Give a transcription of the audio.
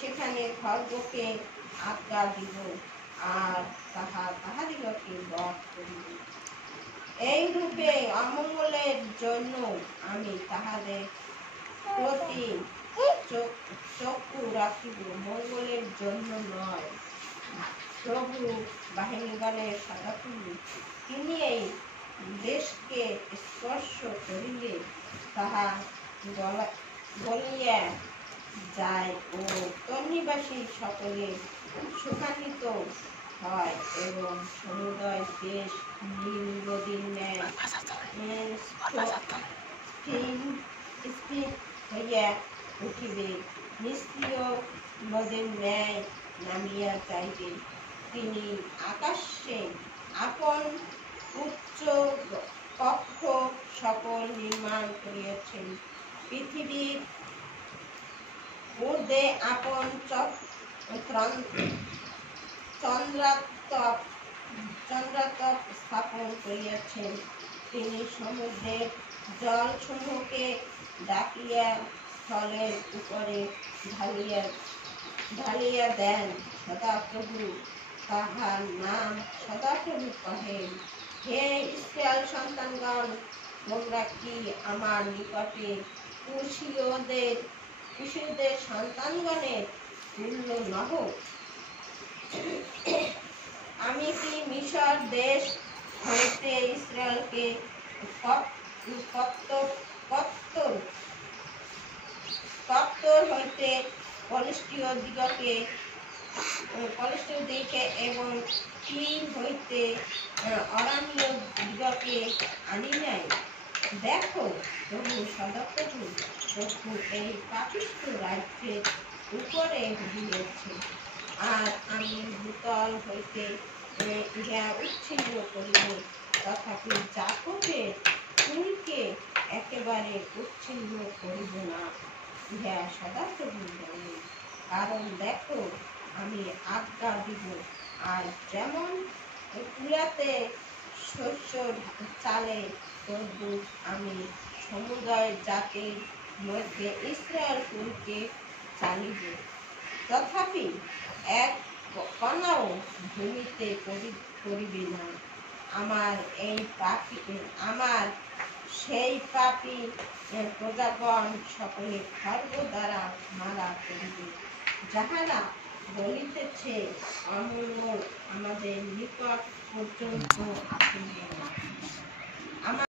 সেখানে খর্গকে আজ্ঞা দিব, আর তাহাদিগকে বধ করিব। এইরূপে অমঙ্গলের জন্য আমি তাহাদের প্রতি চক্ষু রাখিব, মঙ্গলের জন্য নয়। প্রভু বাহিনীগণের সদাপ্রভু, তিনি এই দেশকে স্পর্শ করিলে তাহা গলিয়া যায় ও তন্নিবাসী সকলে সুখান্বিত হয় এবং সমুদয় দেশ নীল নদীর ন্যায় স্থির হইয়া উঠিবে, নিষ্ক্রিয় নদীর ন্যায় নামিয়া যাইবে। তিনি আকাশে আপন উচ্চ কক্ষ সকল নির্মাণ করিয়াছেন, পৃথিবীর ঊর্ধ্বে আপন চন্দ্রাতপ স্থাপন করিয়াছেন। তিনি সমুদ্রের জলসমূহকে ডাকিয়া স্থলের উপরে ঢালিয়া দেন। সদাপ্রভু, তাহার নাম সদাপ্রভু কহেন। হে ইস্রায়েল সন্তানগণ, তোমরা কি আমার নিকটে কুশীয়দের সন্তানগণের তুল্য নহ? আমি কি মিশর দেশ হইতে ইস্রায়েলকে কপ্তর হইতে পলিষ্টীয়দিগকে এবং তীর হইতে অরামীয় দিগকে আনি নাই? দেখো, প্রভু সদাপ্রভু এই পাপিষ্ঠ রাজ্যের উপরে দিয়েছে, আর আমি ভূতল হইতে ইহা উচ্ছিন্ন করিব, তথাপি যাকবের কুলকে একেবারে উচ্ছিন্ন করিব না, ইহা সদাপ্রভু বলেন। কারণ দেখো, আমি আজ্ঞা দিব, আর যেমন কুলাতে শস্য চালে, তদ্রূপ আমি সমুদয় জাতির মধ্যে ইস্রায়েল কুলকে চালিব। তথাপি এক কণাও ভূমিতে পড়িবে না। আমার সেই পাপী প্রজাগণ সকলে খড়গ দ্বারা মারা করিবে, যাহারা বলিতেছে অমঙ্গল আমাদের নিকট পর্যন্ত আসিবে না।